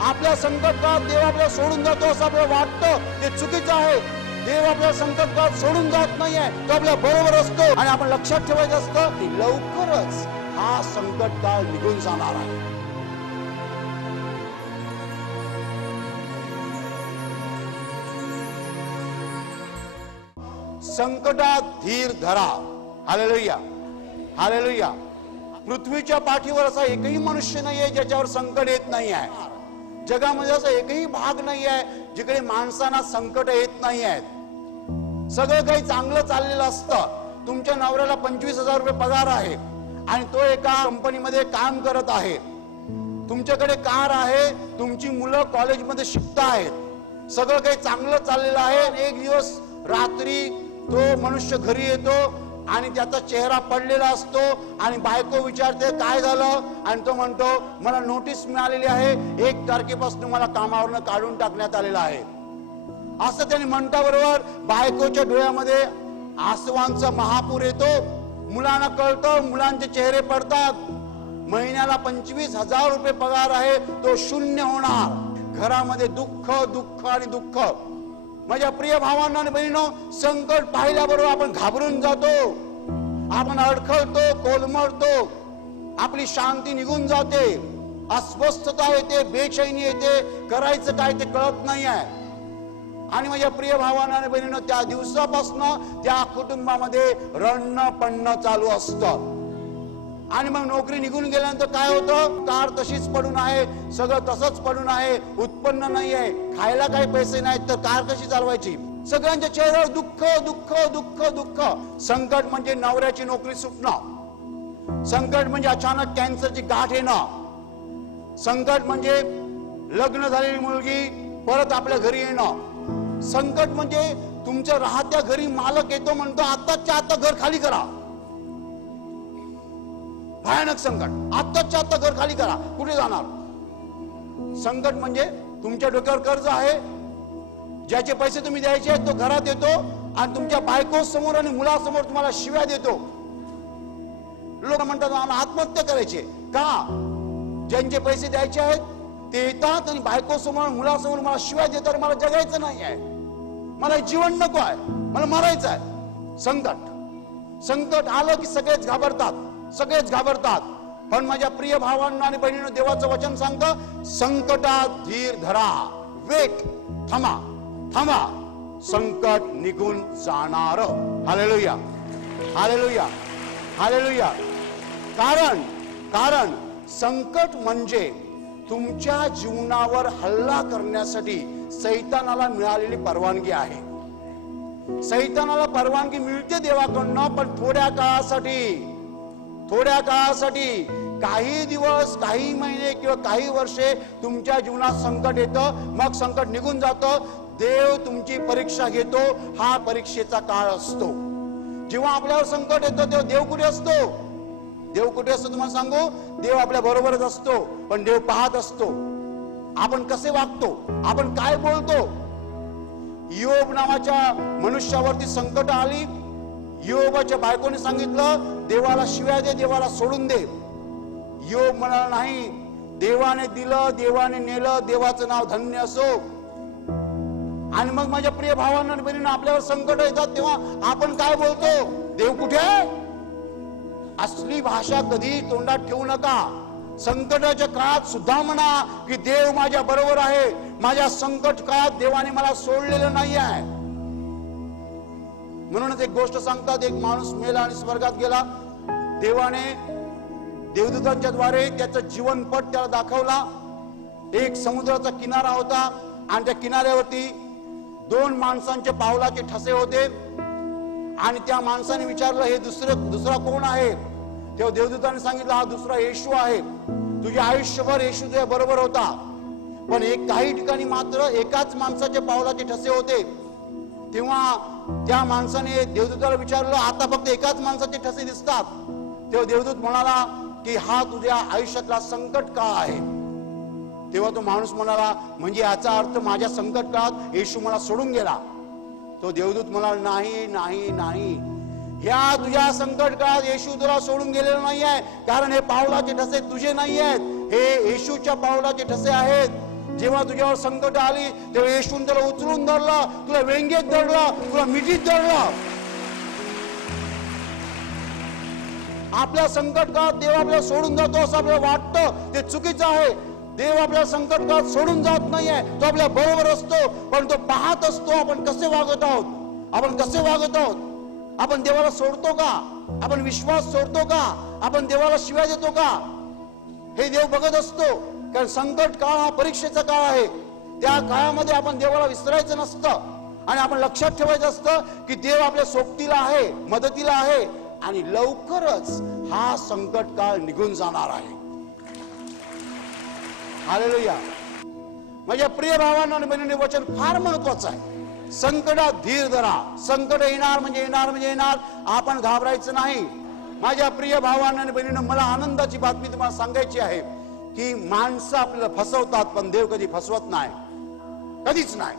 आपल्या संकट काळात देव आपल्याला सोडून जातो असं आपल्याला वाटतं, ते चुकीचं आहे. देव आपल्या संकट काळात सोडून जात नाहीये, तो आपल्या बरोबर असतो. आणि आपण लक्षात ठेवायचं असतं की लवकरच हा संकट काळ निघून जाणार आहे. संकटात धीर धरा. Hallelujah, hallelujah. पृथ्वीच्या पाठीवर असा एकही मनुष्य नाहीये ज्याच्यावर संकट येत नाही आहे. जगामध्ये असा एकही भाग नाही आहे जिकडे माणसांना संकट येत नाही आहेत. सगळं काही चांगलं चाललेलं असतं. तुमच्या नवऱ्याला 25,000 रुपये पगार आहे आणि तो एका कंपनीमध्ये काम करत आहे. तुमच्याकडे कार आहे, तुमची मुलं कॉलेजमध्ये शिकतायत, सगळं काही चांगलं चाललेलं आहे. एक दिवस रात्री तो मनुष्य घरी येतो आणि त्याचा चेहरा पडलेला असतो आणि बायको विचारते काय झालं, आणि तो म्हणतो मला नोटीस मिळालेली आहे, 1 तारखेपासून मला कामावरनं काढून टाकण्यात आलेलं आहे. असं त्यांनी म्हणता बरोबर बायकोच्या डोळ्यामध्ये आसवांचा महापूर येतो. मुलांना कळतं, मुलांचे चेहरे पडतात. महिन्याला 25,000 रुपये पगार आहे, तो शून्य होणार. घरामध्ये दुःख दुःख आणि दुःख. माझ्या प्रिय भावांना आणि बहिणींनो, संकट पाहिल्याबरोबर आपण घाबरून जातो, आपण अडखळतो, कोलमडतो, आपली शांती निघून जाते, अस्वस्थता येते, बेचैनी येते, करायचं काय ते कळत नाही आहे. आणि माझ्या प्रिय भावांना आणि बहिणींनो, त्या दिवसापासून त्या कुटुंबामध्ये रडणं पडणं चालू असतं. आणि मग नोकरी निघून गेल्यानंतर काय होतं, कार तशीच पडून आहे, सगळं तसंच पडून आहे, उत्पन्न नाही आहे, खायला काही पैसे नाहीत, तर कार कशी चालवायची. सगळ्यांच्या चेहऱ्यावर दुःख दुःख दुःख दुःख. संकट म्हणजे नवऱ्याची नोकरी सुटणं, संकट म्हणजे अचानक कॅन्सरची गाठ येणं, संकट म्हणजे लग्न झालेली मुलगी परत आपल्या घरी येणं, संकट म्हणजे तुमच्या राहत्या घरी मालक येतो म्हणतो आत्ताच्या आता घर खाली करा. भयानक संकट, आत्ताच्या आता घर खाली करा, कुठे जाणार. संकट म्हणजे तुमच्या डोक्यावर कर्ज आहे, ज्याचे पैसे तुम्ही द्यायचे आहेत तो घरात येतो आणि तुमच्या बायको समोर आणि मुलासमोर तुम्हाला शिव्या देतो. लोक म्हणतात आम्हाला आत्महत्या करायची का. ज्यांचे पैसे द्यायचे आहेत ते येतात आणि बायको समोर मुलासमोर मला शिव्या देतात, मला जगायचं नाही आहे, मला जीवन नको आहे, मला मरायचं आहे. संकट, संकट आलं की सगळेच घाबरतात, सगळेच घाबरतात. पण माझ्या प्रिय भावांना आणि बहिणींनो, देवाचं वचन सांगतं संकटात धीर धरा, वेट, थांबा थांबा, संकट निघून जाणार. Hallelujah, hallelujah, hallelujah. कारण कारण संकट म्हणजे तुमच्या जीवनावर हल्ला करण्यासाठी सैतानाला मिळालेली परवानगी आहे. सैतानाला परवानगी मिळते देवाकडनं, पण थोड्या काळासाठी, थोड्या काळासाठी. काही दिवस, काही महिने किंवा काही वर्षे तुमच्या जीवनात संकट येतं, मग संकट निघून जातं. देव तुमची परीक्षा घेतो, हा परीक्षेचा काळ असतो. जेव्हा आपल्यावर संकट येतं तेव्हा देव कुठे असतो. देव कुठे असतो तुम्हाला सांगू, देव आपल्या बरोबरच असतो, पण देव पाहत असतो आपण कसे वागतो, आपण काय बोलतो. योब नावाच्या मनुष्यावरती संकट आली. योबाच्या बायकोने सांगितलं देवाला शिव्या दे, देवाला सोडून दे. योब म्हणाला नाही, देवाने दिलं, देवाने नेलं, देवाचं नाव धन्य असो. आणि मग माझ्या प्रिय भावांना आणि बहिणींना, आपल्यावर संकट येतात तेव्हा आपण काय बोलतो, देव कुठे आहे. असली भाषा कधी तोंडात ठेवू नका. संकटाच्या काळात सुद्धा म्हणा की देव माझ्या बरोबर आहे, माझ्या संकट काळात देवाने मला सोडलेलं नाही आहे. म्हणूनच एक गोष्ट सांगतात, एक माणूस मेला आणि स्वर्गात गेला. देवाने देवदूतांच्या द्वारे त्याचं जीवनपट त्याला दाखवला. एक समुद्राचा किनारा होता आणि त्या किनाऱ्यावरती 2 माणसांच्या पावलाचे ठसे होते. आणि त्या माणसाने विचारलं हे दुसरा कोण आहे. तेव्हा देवदूताने सांगितलं हा दुसरा येशू आहे. तुझ्या आयुष्यभर येशू तुझ्या बरोबर होता, पण काही ठिकाणी मात्र एकाच माणसाच्या पावलाचे ठसे होते. तेव्हा त्या माणसाने देवदूताला विचारलं आता फक्त एकाच माणसाचे ठसे दिसतात. तेव्हा देवदूत म्हणाला की हा तुझ्या आयुष्यातला संकट काळ आहे. तेव्हा तो माणूस म्हणाला म्हणजे याचा अर्थ माझ्या संकट काळात येशू मला सोडून गेला. तो देवदूत म्हणाला नाही नाही नाही, ह्या तुझ्या संकट काळात येशू तुला सोडून गेलेला नाही आहे, कारण हे पावलाचे ठसे तुझे नाही आहेत, हे येशूच्या पावलाचे ठसे आहेत. जेव्हा तुझ्यावर संकट आली तेव्हा येशून त्याला उचलून धरला, तुला वेंगेत धरला, तुला मिठीत धरला. आपल्या संकट काळात देव आपल्याला सोडून जातो असं आपल्याला वाटतं, ते चुकीचं आहे. देव आपल्याला संकट काळात सोडून जात नाहीये, तो आपल्या बरोबर असतो, पण तो पाहत असतो आपण कसे वागत आहोत, आपण कसे वागत आहोत. आपण देवाला सोडतो का, आपण विश्वास सोडतो का, आपण देवाला शिव्या देतो का, हे देव बघत असतो. कारण संकट काळ हा परीक्षेचा काळ आहे. त्या काळामध्ये आपण देवाला विसरायचं नसतं आणि आपण लक्षात ठेवायचं असतं की देव आपल्या सोबतीला आहे, मदतीला आहे आणि लवकरच हा संकट काळ निघून जाणार आहे. हालेलुया. माझ्या प्रिय भावांनो आणि बहिणींनो, वचन फार महत्वाचं आहे. संकटात धीर धरा. संकट येणार म्हणजे येणार म्हणजे येणार, आपण घाबरायचं नाही. माझ्या प्रिय भावांनो आणि बहिणींनो, मला आनंदाची बातमी तुम्हाला सांगायची आहे की माणसं आपल्याला फसवतात पण देव कधी फसवत नाही, कधीच नाही.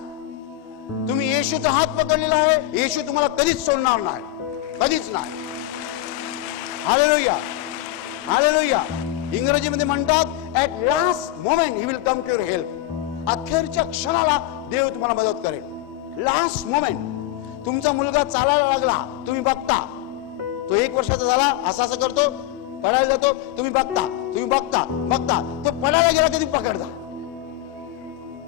तुम्ही येशूचा हात पकडलेला आहे, येशू तुम्हाला कधीच सोडणार नाही, कधीच नाही. Hallelujah, hallelujah. इंग्रजीमध्ये म्हणतात at last moment he will come to your help. अखेरच्या क्षणाला देव तुम्हाला मदत करेल. Last moment. तुमचा मुलगा चालायला लागला, तुम्ही बघता, तो 1 वर्षाचा झाला, असं असं करतो, पडायला जातो, तुम्ही बघता, तुम्ही बघता बघता तो पडायला गेला कधी पकडता.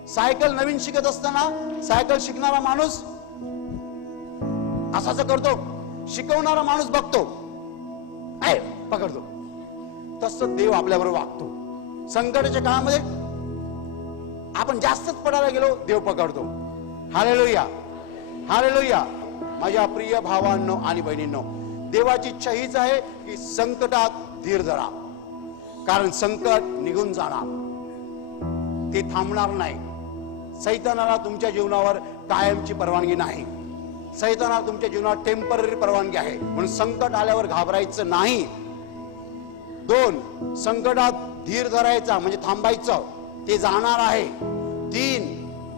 सायकल नवीन शिकत असताना सायकल शिकणारा माणूस असं असं करतो, शिकवणारा माणूस बघतो, पकडतो. तसं देव आपल्याबरोबर वागतो. संकटाच्या काळामध्ये आपण जास्तच पडायला गेलो, देव पकडतो. Hallelujah, hallelujah. माझ्या प्रिय भावांनो आणि बहिणींनो, देवाची इच्छा हीच आहे की संकटात धीर धरा. कारण संकट निघून जाणार, ते थांबणार नाही. सैतानाला तुमच्या जीवनावर कायमची परवानगी नाही. सैतानाला तुमच्या जीवनात टेम्पररी परवानगी आहे. म्हणून संकट आल्यावर घाबरायचं नाही. 2, संकटात धीर धरायचा म्हणजे थांबायचं, ते जाणार आहे. 3,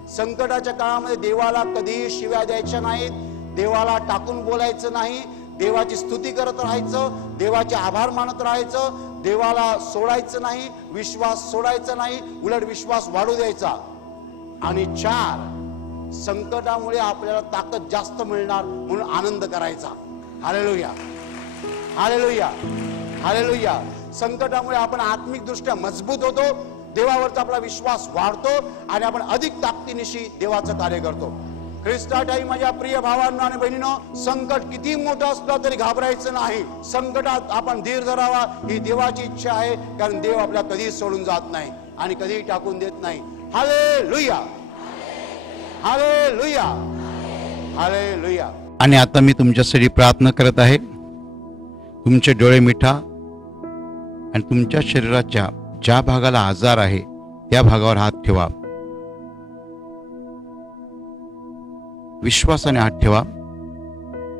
संकटाच्या काळामध्ये देवाला कधीही शिव्या द्यायच्या नाहीत, देवाला टाकून बोलायचं नाही, देवाची स्तुती करत राहायचं, देवाचे आभार मानत राहायचं, देवाला सोडायचं नाही, विश्वास सोडायचा नाही, उलट विश्वास वाढू द्यायचा. आणि 4, संकटामुळे आपल्याला ताकद जास्त मिळणार म्हणून आनंद करायचा. Hallelujah, hallelujah, hallelujah. संकटामुळे आपण आत्मिक दृष्ट्या मजबूत होतो, देवावरचा आपला विश्वास वाढतो आणि आपण अधिक ताकदीनिशी देवाचं कार्य करतो. ख्रिस्तासाठी माझ्या प्रिय भावांनो आणि बहिणींनो, संकट किती मोठं असलं तरी घाबरायचं नाही. संकटात आपण धीर धरावा ही देवाची इच्छा आहे. कारण देव आपल्याला कधीही सोडून जात नाही आणि कधीही टाकून देत नाही. Hallelujah, hallelujah, hallelujah. आणि आता मी तुमच्यासाठी प्रार्थना करत आहे. तुमचे डोळे मिठा आणि तुमच्या शरीराच्या ज्या भागाला आजार आहे त्या भागावर हात ठेवा. विश्वासाने हात ठेवा.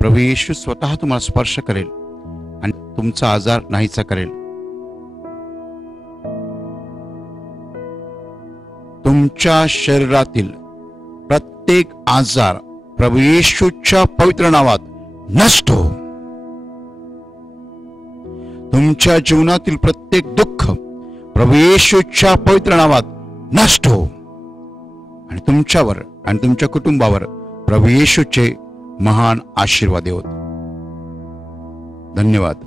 प्रभू येशू स्वतः तुम्हाला स्पर्श करेल आणि तुमचा आजार नाहीसा करेल. तुमच्या शरीरातील प्रत्येक आजार प्रभू येशूच्या पवित्र नावात नष्ट हो. तुमच्या जीवनातील प्रत्येक दुःख प्रभू येशूच्या पवित्र नावात नष्ट हो. आणि तुमच्यावर आणि तुमच्या कुटुंबावर प्रभू येशूचे महान आशीर्वाद होत. धन्यवाद.